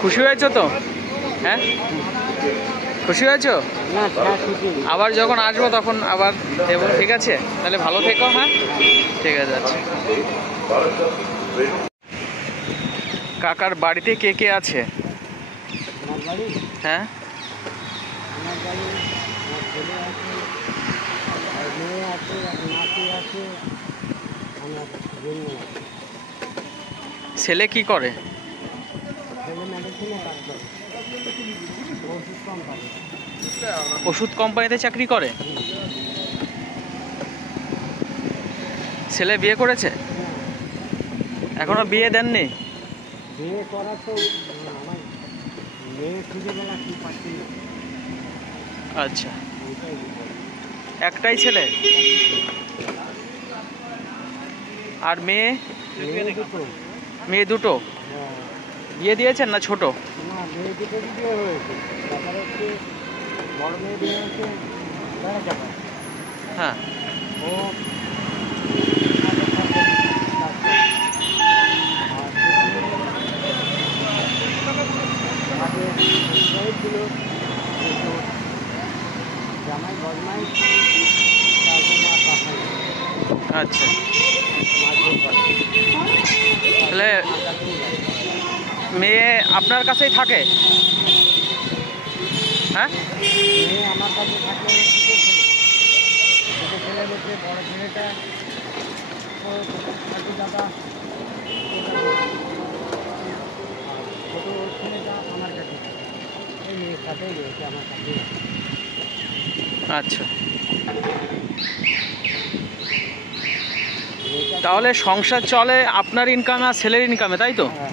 খুশি হয়েছো তো? হ্যাঁ, খুশি হয়েছো? আবার যখন আসবো তখন আবার দেবো, ঠিক আছে? তাহলে ভালো থেকো। হ্যাঁ, ঠিক আছে। আচ্ছা, কাকার বাড়িতে কে কে আছে? হ্যাঁ, ছেলে কি করে? ওষুধ কোম্পানিতে চাকরি করে। ছেলে বিয়ে করেছে? এখনো বিয়ে দেননি? বিয়ে করা তো আমার মেয়ে খুঁজে বেলা কি পাচ্ছি না। আচ্ছা, একটাই ছেলে? আর মেয়ে? মেয়ে দুটো। বিয়ে দিয়েছেন না ছোট? না, মেয়ে দুটো বিয়ে হয়েছে। তারপরে হচ্ছে বড় মেয়ে বিয়ে হয়েছে বেড়াচাপা। হ্যাঁ, ও ছিল কিন্তু জামাই বদমাই, তার জন্য আর পাঠাই। আচ্ছা, তাহলে মেয়ে আপনার কাছেই থাকে? হ্যাঁ, মেয়ে আমার কাছে থাকে। ছোটো ছেলে হচ্ছে, বড় ছেলেটা একটু দাদা, ছোটো ছেলেটা আমার কাছে থাকে। এই মেয়ের সাথেই রয়েছে, আমার কাছেই। আচ্ছা, তাহলে সংসার চলে আপনার ইনকামে আর ছেলের ইনকামে, তাই তো? হ্যাঁ।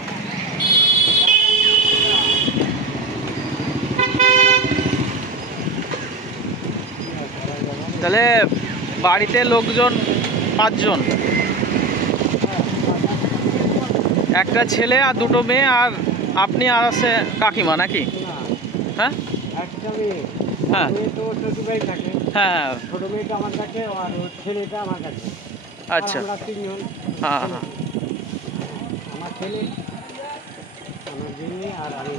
তাহলে বাড়িতে লোকজন 5 জন, একটা ছেলে আর দুটো মেয়ে, আর আপনি আর আছে কাকিমা নাকি? হ্যাঁ, একটা মেয়ে, হ্যাঁ, মেয়ে তো শ্বশুরবাড়ি থাকে। হ্যাঁ, ছোটো মেয়েটা আমার কাছে আর ওর ছেলেটা আমার কাছে। আচ্ছা, আমরা 3 জন। হ্যাঁ, হ্যাঁ, আমার ছেলে, আমার মেয়ে আর আমি।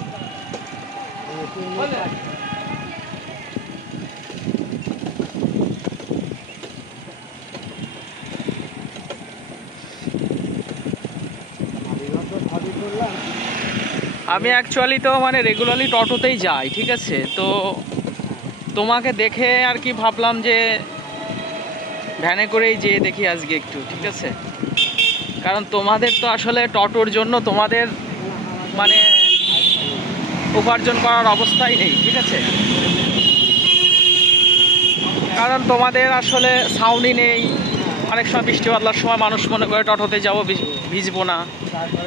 আমি অ্যাকচুয়ালি তো মানে রেগুলারলি টোটোতেই যাই, ঠিক আছে? তো তোমাকে দেখে আর কি ভাবলাম যে ভ্যানে করেই যেয়ে দেখি আজকে একটু, ঠিক আছে? কারণ তোমাদের তো আসলে টোটোর জন্য তোমাদের মানে উপার্জন করার অবস্থাই নেই, ঠিক আছে? কারণ তোমাদের আসলে ছাউনি নেই। অনেক সময় বৃষ্টি বাদলার সময় মানুষ মনে করে টোটোতে যাবো, ভিজবো না,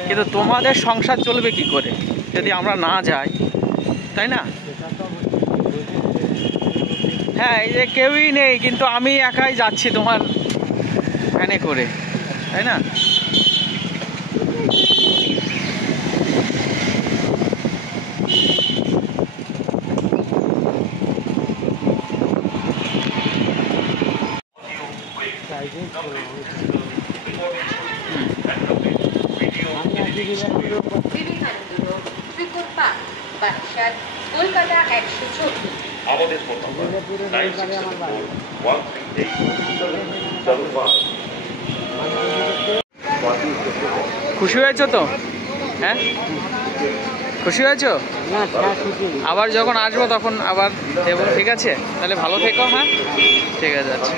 কিন্তু তোমাদের সংসার চলবে কি করে যদি আমরা না যাই, তাই না? হ্যাঁ, এই যে কেউই নেই, কিন্তু আমি একাই যাচ্ছি তোমার ভ্যানে করে, তাই না? কলকাতা 114। আমাদের ফোন নাম্বার 96713875। খুশি হয়েছো তো? হ্যাঁ, খুশি হয়েছো? আবার যখন আসবো তখন আবার দেবো, ঠিক আছে? তাহলে ভালো থেকো। হ্যাঁ, ঠিক আছে। আচ্ছা।